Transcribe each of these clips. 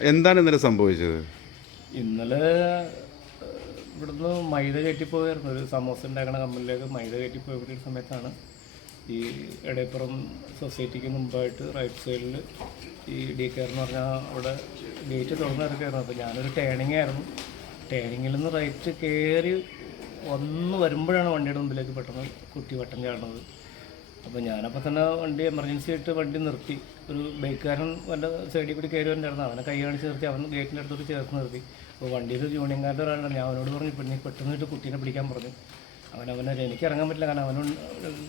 എന്താണ് ഇന്നലെ സംഭവിച്ചത്? ഇന്നലെ ഇവിടുന്ന് മൈദ കയറ്റിപ്പോയായിരുന്നു. ഒരു സമോസ ഉണ്ടാക്കുന്ന കമ്പനിയിലേക്ക് മൈദ കയറ്റിപ്പോയ സമയത്താണ് ഈ എടയപ്പുറം സൊസൈറ്റിക്ക് മുമ്പായിട്ട് റൈറ്റ് സൈഡിൽ ഈ ഡി കെയർ എന്ന് പറഞ്ഞാൽ അവിടെ ഗേറ്റ് തുറന്ന് കിടക്കായിരുന്നു. അപ്പോൾ ഞാനൊരു ടേണിംഗ് ആയിരുന്നു. ടേണിങ്ങിൽ നിന്ന് റൈറ്റ് കയറി ഒന്ന് വരുമ്പോഴാണ് വണ്ടിയുടെ മുമ്പിലേക്ക് പെട്ടെന്ന് കുട്ടി വട്ടം ചാടുന്നത്. അപ്പോൾ ഞാനപ്പോൾ തന്നെ വണ്ടി എമർജൻസി ആയിട്ട് വണ്ടി നിർത്തി. ഒരു ബൈക്കുകാരൻ വല്ല സൈഡിൽ കൂടി കയറി വന്നിരുന്നു. അവനെ കൈ കാണിച്ച് നിർത്തി. അവൻ ഗേറ്റിൻ്റെ അടുത്തോട്ട് ചേർത്ത് നിർത്തി. അപ്പോൾ വണ്ടിയിൽ ഒരു യൂണിയൻകാരുടെ ഒരാളാണ്. ഞാൻ അവനോട് പറഞ്ഞു നീ പെട്ടെന്നിട്ട് കുട്ടീനെ പിടിക്കാൻ പറഞ്ഞു. അവനെ എനിക്ക് ഇറങ്ങാൻ പറ്റില്ല, കാരണം അവൻ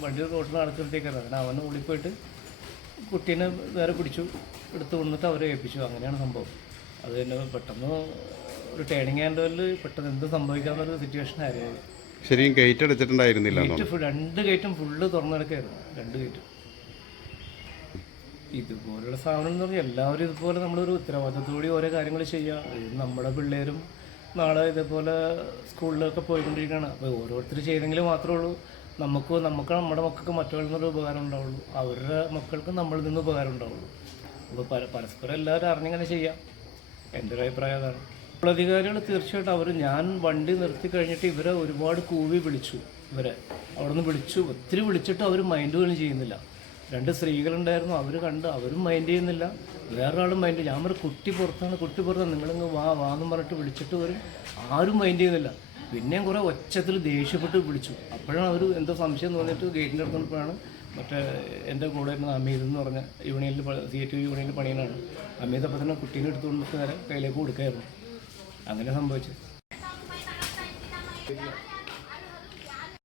വണ്ടി റോഡിൽ നടത്തിയിട്ടേക്കായിരുന്നു. കാരണം അവൻ ഓടിപ്പോയിട്ട് കുട്ടീനെ വേറെ പിടിച്ചു, എടുത്ത് കൊണ്ടിട്ട് അവരെ ഏൽപ്പിച്ചു. അങ്ങനെയാണ് സംഭവം. അത് തന്നെ പെട്ടെന്ന് ഒരു ടേണിംഗ് ആൻഡിൽ പെട്ടെന്ന് എന്ത് സംഭവിക്കാവുന്നൊരു സിറ്റുവേഷൻ ആയിരുന്നു. ശരിക്കും ഗേറ്റ് അടച്ചിട്ടുണ്ടായിരുന്നില്ല? രണ്ട് ഗേറ്റും ഫുള്ള് തുറന്നു കിടക്കായിരുന്നു, രണ്ട് ഗേറ്റും. ഇതുപോലുള്ള സാധനം എന്ന് പറഞ്ഞാൽ എല്ലാവരും ഇതുപോലെ നമ്മളൊരു ഉത്തരവാദിത്തത്തോടെ ഓരോ കാര്യങ്ങൾ ചെയ്യുക. നമ്മുടെ പിള്ളേരും നാളെ ഇതേപോലെ സ്കൂളിലൊക്കെ പോയിക്കൊണ്ടിരിക്കുകയാണ്. അപ്പോൾ ഓരോരുത്തർ ചെയ്തെങ്കിൽ മാത്രമേ ഉള്ളൂ നമുക്ക് നമ്മുടെ മക്കൾക്ക് മറ്റുള്ള നിന്നൊരു ഉപകാരം ഉണ്ടാവുള്ളൂ, അവരുടെ മക്കൾക്ക് നമ്മളിൽ നിന്ന് ഉപകാരം ഉണ്ടാവുള്ളൂ. അപ്പോൾ പരസ്പരം എല്ലാവരും അറിഞ്ഞിങ്ങനെ ചെയ്യാം. എൻ്റെ ഒരു അഭിപ്രായം അതാണ്. അധികാരികൾ തീർച്ചയായിട്ടും ഞാൻ വണ്ടി നിർത്തി കഴിഞ്ഞിട്ട് ഇവരെ ഒരുപാട് കൂവി വിളിച്ചു. അവിടെ നിന്ന് വിളിച്ചു, ഒത്തിരി വിളിച്ചിട്ട് അവർ മൈൻഡ് പോലും ചെയ്യുന്നില്ല. രണ്ട് സ്ത്രീകളുണ്ടായിരുന്നു, അവർ കണ്ട് അവരും മൈൻഡ് ചെയ്യുന്നില്ല. വേറൊരാളും മൈൻഡ്. ഞാൻ ഒരു കുട്ടി പുറത്താണ്, നിങ്ങളിങ്ങ് വാന്നും പറഞ്ഞിട്ട് വിളിച്ചിട്ട് വരും, ആരും മൈൻഡ് ചെയ്യുന്നില്ല. പിന്നെയും കുറേ ഒച്ചത്തിൽ ദേഷ്യപ്പെട്ട് വിളിച്ചു. അപ്പോഴാണ് അവർ എന്തോ സംശയം തോന്നിയിട്ട് ഗേറ്റിൻ്റെ അടുത്തോട്ടാണ് മറ്റേ എൻ്റെ കൂടെ ഇരുന്ന അമീത് എന്ന് പറഞ്ഞ യൂണിയനിൽ CITU യൂണിയനിൽ പണിയനാണ്. അമീത് അപ്പോൾ തന്നെ കുട്ടീനെ എടുത്തുകൊണ്ട് നേരെ കയ്യിലേക്ക് കൊടുക്കായിരുന്നു. അങ്ങനെ സംഭവിച്ചത്.